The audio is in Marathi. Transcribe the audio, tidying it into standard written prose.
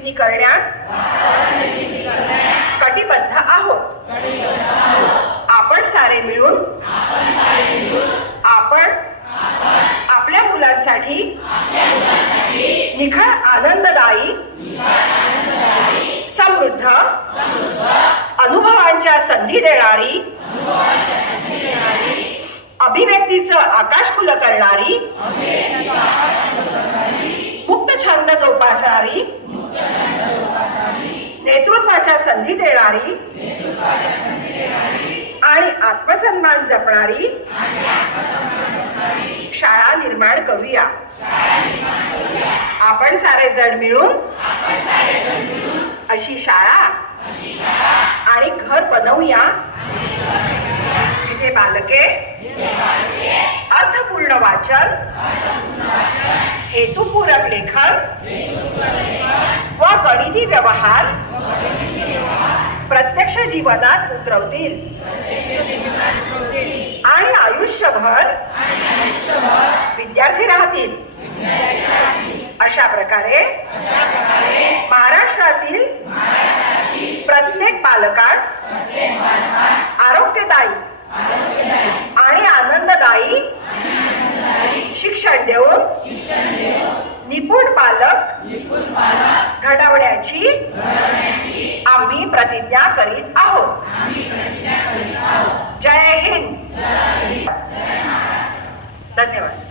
निर्मिती करण्यास कटिबद्ध आहोत। आपण सारे मिळून आपण आपल्या मुलांसाठी निखळ आनंददायी समृद्ध अनुभवांच्या संधी देणारी अभिव्यक्तीचं आकाश खुलं करणारी मुक्त छंद जोपासणारी नेतृत्वाच्या संधी देणारी आणि आत्मसन्मान जपणारी शाळा निर्माण करूया। आपण सारे जण मिळून अशी शाळा आणि घर बनवूया जिथे बालके अर्थपूर्ण वाचन, हेतुपूरक लेखन व गणिती व्यवहार प्रत्यक्ष जीवनात उतरवतील आणि आयुष्यभर विद्यार्थी राहतील। अशा प्रकारे महाराष्ट्रातील प्रत्येक पालकास आरोग्यदायी आणि आनंददायी शिक्षण देऊन निपुण पालक घडवण्याची आम्ही प्रतिज्ञा करीत आहोत। जय हिंद। धन्यवाद।